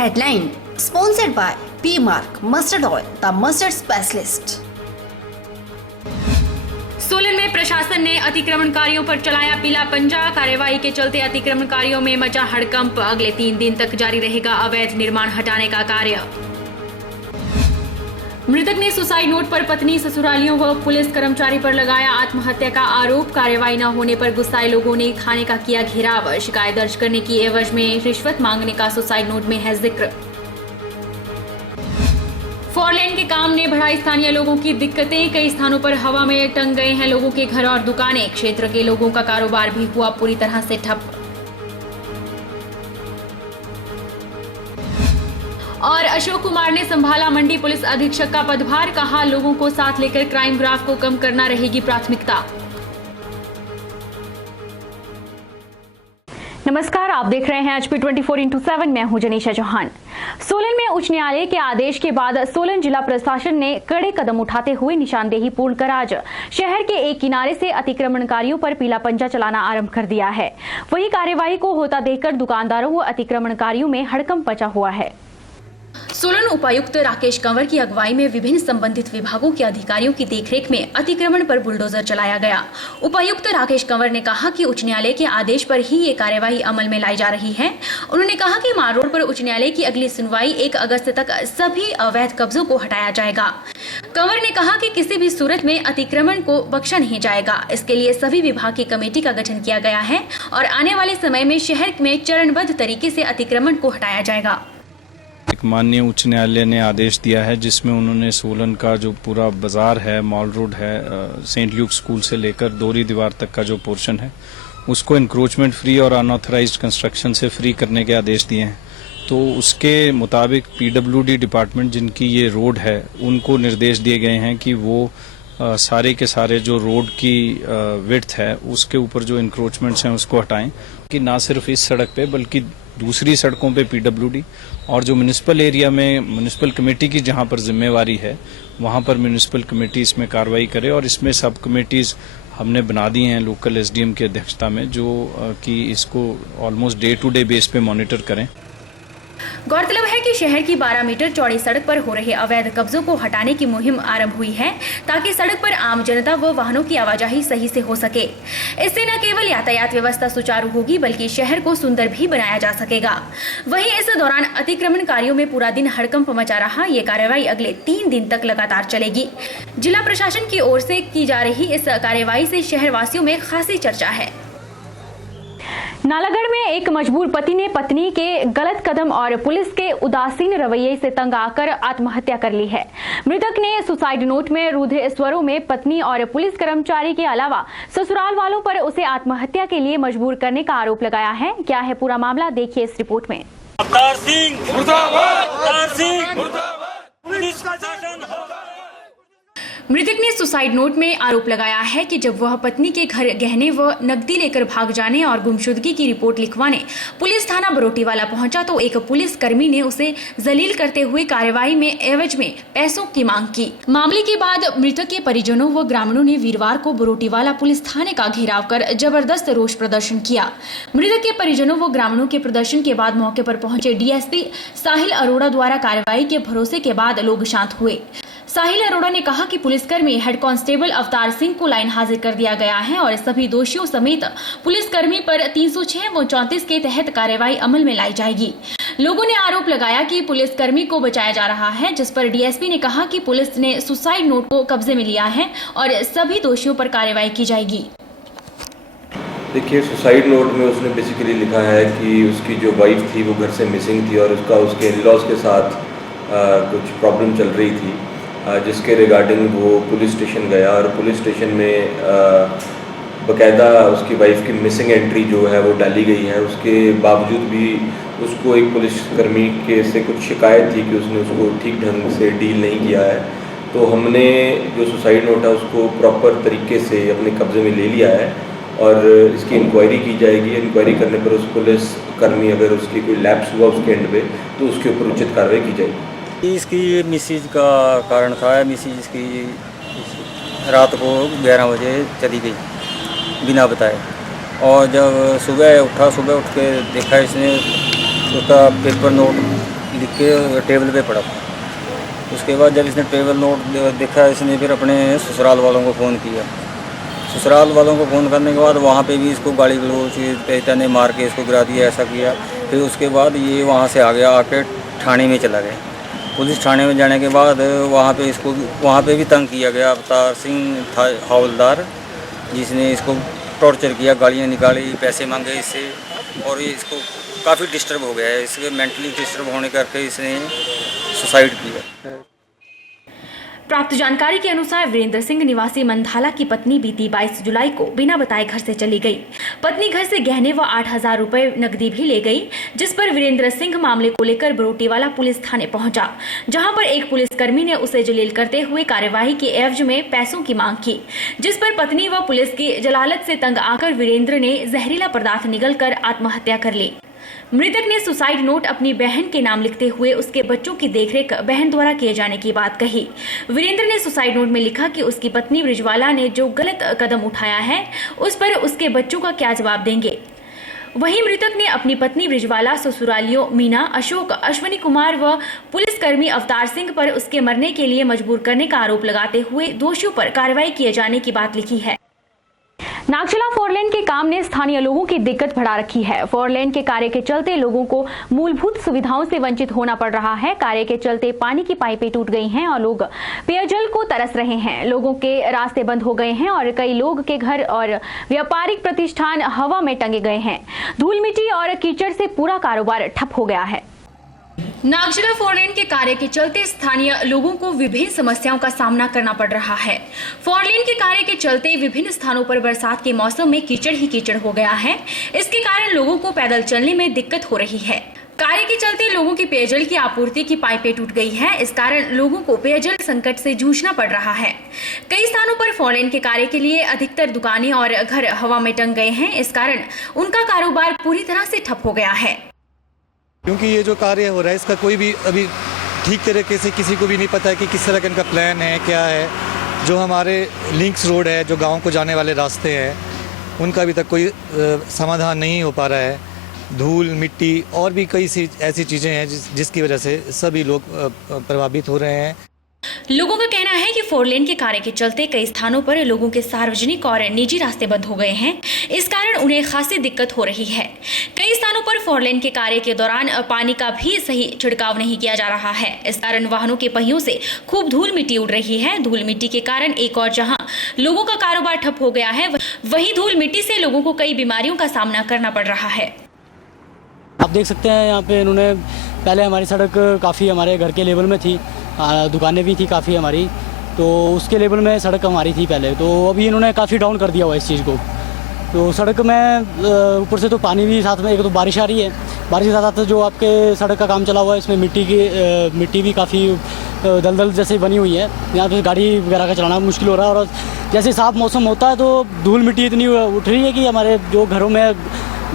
Headline sponsored by P-Mark Mustard Oil, the mustard specialist. Solan में प्रशासन ने अतिक्रमणकारियों पर चलाया पीला पंजा। कार्यवाही के चलते अतिक्रमणकारियों में मचा हड़कंप। अगले 3 दिन तक जारी रहेगा अवैध निर्माण हटाने का कार्य। मृतक ने सुसाइड नोट पर पत्नी, ससुरालियों व पुलिस कर्मचारी पर लगाया आत्महत्या का आरोप। कार्यवाही न होने पर गुस्साए लोगों ने थाने का किया घेराव। शिकायत दर्ज करने की एवज में रिश्वत मांगने का सुसाइड नोट में है जिक्र। 4 लेन के काम ने बढ़ाई स्थानीय लोगों की दिक्कतें। कई स्थानों पर हवा में टंग गए हैं लोगों के घर और दुकानें। क्षेत्र के लोगों का कारोबार भी हुआ पूरी तरह से ठप। और अशोक कुमार ने संभाला मंडी पुलिस अधीक्षक का पदभार। कहा, लोगों को साथ लेकर क्राइम ग्राफ को कम करना रहेगी प्राथमिकता। नमस्कार, आप देख रहे हैं HP 24x7। मैं हूं जनीशा चौहान। सोलन में उच्च न्यायालय के आदेश के बाद सोलन जिला प्रशासन ने कड़े कदम उठाते हुए निशानदेही पूर्ण कर आज शहर के एक किनारे से अतिक्रमणकारियों पर पीला पंजा चलाना आरंभ कर दिया है। वही कार्यवाही को होता देखकर दुकानदारों व अतिक्रमणकारियों में हड़कंप मचा हुआ है। सोलन उपायुक्त राकेश कंवर की अगुवाई में विभिन्न संबंधित विभागों के अधिकारियों की देखरेख में अतिक्रमण पर बुलडोजर चलाया गया। उपायुक्त राकेश कंवर ने कहा कि उच्च न्यायालय के आदेश पर ही ये कार्यवाही अमल में लाई जा रही है। उन्होंने कहा कि माल रोड पर उच्च न्यायालय की अगली सुनवाई 1 अगस्त तक सभी अवैध कब्जों को हटाया जाएगा। कंवर ने कहा कि किसी भी सूरत में अतिक्रमण को बख्शा नहीं जाएगा। इसके लिए सभी विभाग की कमेटी का गठन किया गया है और आने वाले समय में शहर में चरणबद्ध तरीके से अतिक्रमण को हटाया जाएगा। एक माननीय उच्च न्यायालय ने आदेश दिया है जिसमें उन्होंने सोलन का जो पूरा बाजार है, मॉल रोड है, सेंट ल्यूक स्कूल से लेकर दोहरी दीवार तक का जो पोर्शन है उसको इंक्रोचमेंट फ्री और अनऑथराइज्ड कंस्ट्रक्शन से फ्री करने के आदेश दिए हैं। तो उसके मुताबिक PWD डिपार्टमेंट जिनकी ये रोड है उनको निर्देश दिए गए हैं कि वो सारे के सारे जो रोड की विड्थ है उसके ऊपर जो इंक्रोचमेंट्स हैं उसको हटाएं, कि ना सिर्फ इस सड़क पे बल्कि दूसरी सड़कों पे PWD और जो म्यूनिसिपल एरिया में म्यूनिसिपल कमेटी की जहां पर जिम्मेवारी है वहां पर म्यूनिसिपल कमेटी इसमें कार्रवाई करे। और इसमें सब कमेटीज हमने बना दी हैं लोकल SDM की अध्यक्षता में, जो कि इसको almost day to day base पे मॉनिटर करें। गौरतलब है कि शहर की 12 मीटर चौड़ी सड़क पर हो रहे अवैध कब्जों को हटाने की मुहिम आरंभ हुई है ताकि सड़क पर आम जनता व वाहनों की आवाजाही सही से हो सके। इससे न केवल यातायात व्यवस्था सुचारू होगी बल्कि शहर को सुंदर भी बनाया जा सकेगा। वहीं इस दौरान अतिक्रमणकारियों में पूरा दिन हड़कंप मचा रहा। ये कार्रवाई अगले 3 दिन तक लगातार चलेगी। जिला प्रशासन की ओर से की जा रही इस कार्रवाई से शहरवासियों में खासी चर्चा है। नालागढ़ में एक मजबूर पति ने पत्नी के गलत कदम और पुलिस के उदासीन रवैये से तंग आकर आत्महत्या कर ली है। मृतक ने सुसाइड नोट में रुधिर स्वरों में पत्नी और पुलिस कर्मचारी के अलावा ससुराल वालों पर उसे आत्महत्या के लिए मजबूर करने का आरोप लगाया है। क्या है पूरा मामला, देखिए इस रिपोर्ट में। मृतक ने सुसाइड नोट में आरोप लगाया है कि जब वह पत्नी के घर गहने व नकदी लेकर भाग जाने और गुमशुदगी की रिपोर्ट लिखवाने पुलिस थाना बरोटीवाला पहुंचा तो एक पुलिस कर्मी ने उसे जलील करते हुए कार्रवाई में एवज में पैसों की मांग की। मामले के बाद मृतक के परिजनों व ग्रामीणों ने वीरवार को बरोटीवाला पुलिस थाने का घेराव कर जबरदस्त रोष प्रदर्शन किया। मृतक के परिजनों व ग्रामीणों के प्रदर्शन के बाद मौके पर पहुंचे DSP साहिल अरोड़ा द्वारा कार्रवाई के भरोसे के बाद लोग शांत हुए। साहिल अरोड़ा ने कहा कि पुलिसकर्मी हेड कांस्टेबल अवतार सिंह को लाइन हाजिर कर दिया गया है और सभी दोषियों समेत पुलिसकर्मी पर 306 व 34 के तहत कार्रवाई अमल में लाई जाएगी। लोगों ने आरोप लगाया कि पुलिसकर्मी को बचाया जा रहा है, जिस पर DSP ने कहा कि पुलिस ने सुसाइड नोट को कब्जे में लिया है और सभी दोषियों पर कार्रवाई की जाएगी। देखिए, सुसाइड नोट में उसने बेसिकली लिखा है कि उसकी जो वाइफ थी वो घर से मिसिंग थी और उसके इन-लॉज के साथ कुछ प्रॉब्लम चल रही थी, जिसके रिगार्डिंग वो पुलिस स्टेशन गया और पुलिस स्टेशन में बकायदा उसकी वाइफ की मिसिंग एंट्री जो है वो डाली गई है। उसके बावजूद भी उसको एक पुलिसकर्मी के से कुछ शिकायत थी कि उसने उसको ठीक ढंग से डील नहीं किया है। तो हमने जो सुसाइड नोट है उसको प्रॉपर तरीके से अपने कब्जे में ले लिया है और इसकी इंक्वायरी की जाएगी। इंक्वायरी करने पर उस पुलिसकर्मी अगर उसकी कोई लैप्स हुआ उसके एंड पे तो उसके ऊपर उचित कार्रवाई की जाएगी। इसकी मिसेज का कारण था, मिसेज इसकी रात को 11 बजे चली गई बिना बताए और जब सुबह उठ के देखा इसने उसका पेपर नोट लिख के टेबल पे पड़ा था। उसके बाद जब इसने टेबल नोट देखा, इसने फिर अपने ससुराल वालों को फ़ोन किया। ससुराल वालों को फ़ोन करने के बाद वहाँ पे भी इसको गाली गलौज कहते ने मार के इसको गिरा दिया, ऐसा किया। फिर उसके बाद ये वहाँ से आ गया, आके थाने में चला गया। पुलिस थाने में जाने के बाद वहाँ पे भी तंग किया गया। अवतार सिंह था हवलदार, जिसने इसको टॉर्चर किया, गालियाँ निकाली, पैसे मांगे इससे, और ये इसको काफ़ी डिस्टर्ब हो गया है। इसके मेंटली डिस्टर्ब होने करके इसने सुसाइड किया। प्राप्त जानकारी के अनुसार वीरेंद्र सिंह निवासी मंधाला की पत्नी बीती 22 जुलाई को बिना बताए घर से चली गई। पत्नी घर से गहने व 8,000 रुपए नकदी भी ले गई, जिस पर वीरेंद्र सिंह मामले को लेकर बरोटीवाला पुलिस थाने पहुंचा, जहां पर एक पुलिसकर्मी ने उसे जलील करते हुए कार्यवाही के एवज में पैसों की मांग की, जिस पर पत्नी व पुलिस की जलालत से तंग आकर वीरेंद्र ने जहरीला पदार्थ निगलकर आत्महत्या कर ली। मृतक ने सुसाइड नोट अपनी बहन के नाम लिखते हुए उसके बच्चों की देखरेख बहन द्वारा किए जाने की बात कही। वीरेंद्र ने सुसाइड नोट में लिखा कि उसकी पत्नी ब्रिजवाला ने जो गलत कदम उठाया है उस पर उसके बच्चों का क्या जवाब देंगे। वहीं मृतक ने अपनी पत्नी ब्रिजवाला, ससुरालियों मीना, अशोक, अश्वनी कुमार व पुलिसकर्मी अवतार सिंह पर उसके मरने के लिए मजबूर करने का आरोप लगाते हुए दोषियों पर कार्रवाई किए जाने की बात लिखी है। नागचला फोरलेन के काम ने स्थानीय लोगों की दिक्कत बढ़ा रखी है। फोरलेन के कार्य के चलते लोगों को मूलभूत सुविधाओं से वंचित होना पड़ रहा है। कार्य के चलते पानी की पाइपें टूट गई हैं और लोग पेयजल को तरस रहे हैं। लोगों के रास्ते बंद हो गए हैं और कई लोग के घर और व्यापारिक प्रतिष्ठान हवा में टंगे गए हैं। धूल मिट्टी और कीचड़ से पूरा कारोबार ठप हो गया है। नागचला फोरलेन के कार्य के चलते स्थानीय लोगों को विभिन्न समस्याओं का सामना करना पड़ रहा है। फोरलेन के कार्य के चलते विभिन्न स्थानों पर बरसात के मौसम में कीचड़ ही कीचड़ हो गया है। इसके कारण लोगों को पैदल चलने में दिक्कत हो रही है। कार्य के चलते लोगों की पेयजल की आपूर्ति की पाइपें टूट गई है। इस कारण लोगों को पेयजल संकट से जूझना पड़ रहा है। कई स्थानों पर फोरलेन के कार्य के लिए अधिकतर दुकानें और घर हवा में टंग गए हैं। इस कारण उनका कारोबार पूरी तरह से ठप हो गया है। क्योंकि ये जो कार्य हो रहा है इसका कोई भी अभी ठीक तरीके से किसी को भी नहीं पता है कि किस तरह का इनका प्लान है, क्या है। जो हमारे लिंक्स रोड है, जो गांव को जाने वाले रास्ते हैं, उनका अभी तक कोई समाधान नहीं हो पा रहा है। धूल मिट्टी और भी कई ऐसी चीज़ें हैं जिसकी वजह से सभी लोग प्रभावित हो रहे हैं। लोगों का कहना है कि फोरलेन के कार्य के चलते कई स्थानों पर लोगों के सार्वजनिक और निजी रास्ते बंद हो गए हैं। इस कारण उन्हें खासी दिक्कत हो रही है। कई स्थानों पर फोरलेन के कार्य के दौरान पानी का भी सही छिड़काव नहीं किया जा रहा है। इस कारण वाहनों के पहियों से खूब धूल मिट्टी उड़ रही है। धूल मिट्टी के कारण एक और जहां लोगों का कारोबार ठप हो गया है, वहीं धूल मिट्टी से लोगों को कई बीमारियों का सामना करना पड़ रहा है। आप देख सकते हैं यहाँ पे इन्होंने पहले हमारी सड़क काफ़ी हमारे घर के लेवल में थी, दुकानें भी थी काफ़ी हमारी, तो उसके लेवल में सड़क हमारी थी पहले, तो अभी इन्होंने काफ़ी डाउन कर दिया हुआ इस चीज़ को। तो सड़क में ऊपर से तो पानी भी साथ में, एक तो बारिश आ रही है, बारिश के साथ साथ जो आपके सड़क का काम चला हुआ है इसमें मिट्टी भी काफ़ी दलदल जैसे बनी हुई है। यहाँ पे गाड़ी वगैरह का चलाना मुश्किल हो रहा है और जैसे साफ मौसम होता है तो धूल मिट्टी इतनी उठ रही है कि हमारे जो घरों में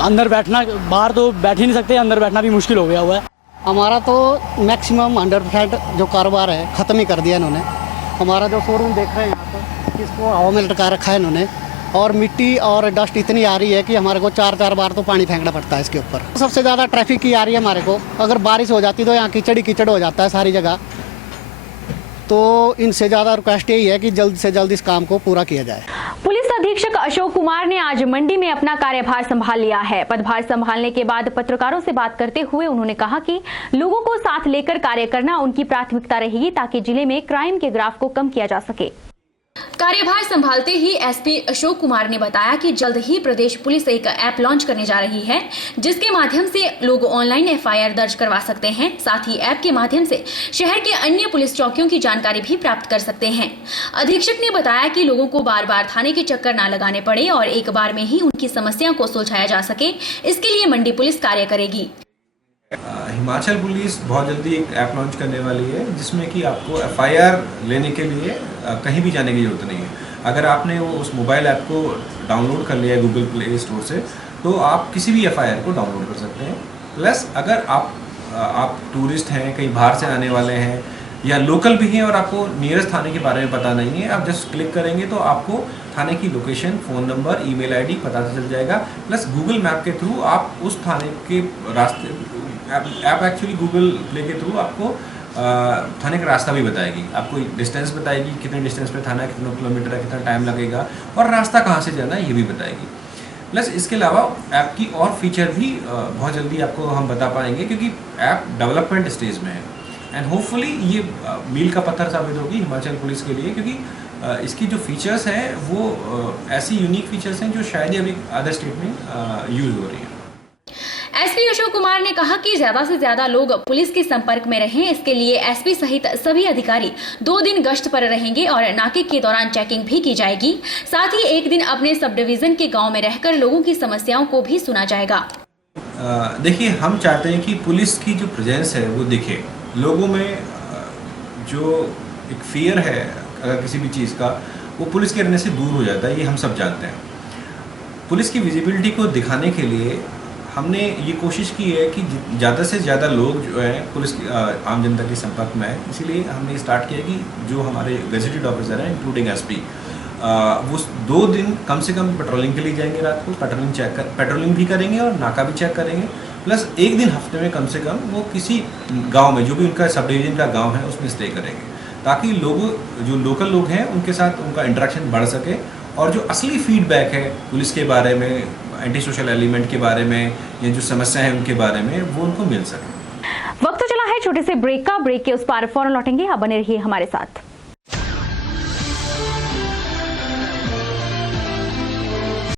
अंदर बैठना, बाहर तो बैठ ही नहीं सकते, अंदर बैठना भी मुश्किल हो गया हुआ है। हमारा तो मैक्सिमम 100% जो कारोबार है ख़त्म ही कर दिया इन्होंने। हमारा जो शोरूम देख रहे हैं यहाँ पर, इसको हवा में लटका रखा है इन्होंने, और मिट्टी और डस्ट इतनी आ रही है कि हमारे को 4 बार तो पानी फेंकना पड़ता है इसके ऊपर। सबसे ज़्यादा ट्रैफिक की आ रही है हमारे को। अगर बारिश हो जाती तो यहाँ कीचड़ ही कीचड़ हो जाता है सारी जगह। तो इनसे ज़्यादा रिक्वेस्ट यही है कि जल्द से जल्द इस काम को पूरा किया जाए। पुलिस अधीक्षक अशोक कुमार ने आज मंडी में अपना कार्यभार संभाल लिया है। पदभार संभालने के बाद पत्रकारों से बात करते हुए उन्होंने कहा कि लोगों को साथ लेकर कार्य करना उनकी प्राथमिकता रहेगी ताकि जिले में क्राइम के ग्राफ को कम किया जा सके। कार्यभार संभालते ही एसपी अशोक कुमार ने बताया कि जल्द ही प्रदेश पुलिस एक ऐप लॉन्च करने जा रही है, जिसके माध्यम से लोग ऑनलाइन एफआईआर दर्ज करवा सकते हैं। साथ ही ऐप के माध्यम से शहर के अन्य पुलिस चौकियों की जानकारी भी प्राप्त कर सकते हैं। अधीक्षक ने बताया कि लोगों को बार बार थाने के चक्कर न लगाने पड़े और एक बार में ही उनकी समस्या को सुलझाया जा सके, इसके लिए मंडी पुलिस कार्य करेगी। हिमाचल पुलिस बहुत जल्दी एक ऐप लॉन्च करने वाली है जिसमें कि आपको एफआईआर लेने के लिए कहीं भी जाने की ज़रूरत नहीं है। अगर आपने उस मोबाइल ऐप को डाउनलोड कर लिया है गूगल प्ले स्टोर से, तो आप किसी भी एफआईआर को डाउनलोड कर सकते हैं। प्लस अगर आप टूरिस्ट हैं, कहीं बाहर से आने वाले हैं या लोकल भी हैं और आपको नियरेस्ट थाने के बारे में पता नहीं है, आप जस्ट क्लिक करेंगे तो आपको थाने की location, phone number, email ID पता चल जाएगा। प्लस गूगल मैप के थ्रू आप उस थाने के रास्ते ऐप एक्चुअली गूगल प्ले के थ्रू आपको थाने का रास्ता भी बताएगी, आपको डिस्टेंस बताएगी, कितने डिस्टेंस पे थाना है, कितना किलोमीटर है, कितना टाइम लगेगा और रास्ता कहाँ से जाना है ये भी बताएगी। प्लस इसके अलावा ऐप की और फीचर भी बहुत जल्दी आपको हम बता पाएंगे, क्योंकि ऐप डेवलपमेंट स्टेज में है एंड होपफुली ये मील का पत्थर साबित होगी हिमाचल पुलिस के लिए, क्योंकि इसकी जो फीचर्स हैं वो ऐसी यूनिक फीचर्स हैं जो शायद ही अभी अदर स्टेट में यूज़ हो रही है। एसपी अशोक कुमार ने कहा कि ज्यादा से ज्यादा लोग पुलिस के संपर्क में रहें, इसके लिए एसपी सहित सभी अधिकारी 2 दिन गश्त पर रहेंगे और नाके के दौरान चेकिंग भी की जाएगी। साथ ही एक दिन अपने सब डिवीजन के गांव में रहकर लोगों की समस्याओं को भी सुना जाएगा। देखिए, हम चाहते हैं कि पुलिस की जो प्रेजेंस है वो दिखे लोगों में। जो एक फियर है अगर किसी भी चीज़ का, वो पुलिस के रहने से दूर हो जाता है, ये हम सब जानते हैं। पुलिस की विजिबिलिटी को दिखाने के लिए हमने ये कोशिश की है कि ज़्यादा से ज़्यादा लोग जो है पुलिस की आम जनता के संपर्क में है। इसीलिए हमने स्टार्ट किया कि जो हमारे गेजेटेड ऑफिसर हैं इंक्लूडिंग एसपी, वो 2 दिन कम से कम पेट्रोलिंग के लिए जाएंगे, रात को पेट्रोलिंग भी करेंगे और नाका भी चेक करेंगे। प्लस एक दिन हफ्ते में कम से कम वो किसी गांव में, जो भी उनका सब डिवीजन का गांव है, उसमें स्टे करेंगे, ताकि जो लोकल लोग हैं उनके साथ उनका इंटरेक्शन बढ़ सके और जो असली फीडबैक है पुलिस के बारे में, एंटी सोशल एलिमेंट के बारे में या जो समस्या है उनके बारे में, वो उनको मिल सके। वक्त तो चला है छोटे से ब्रेक का। ब्रेक के उस पार फौरन लौटेंगे, आप बने रहिए हमारे साथ।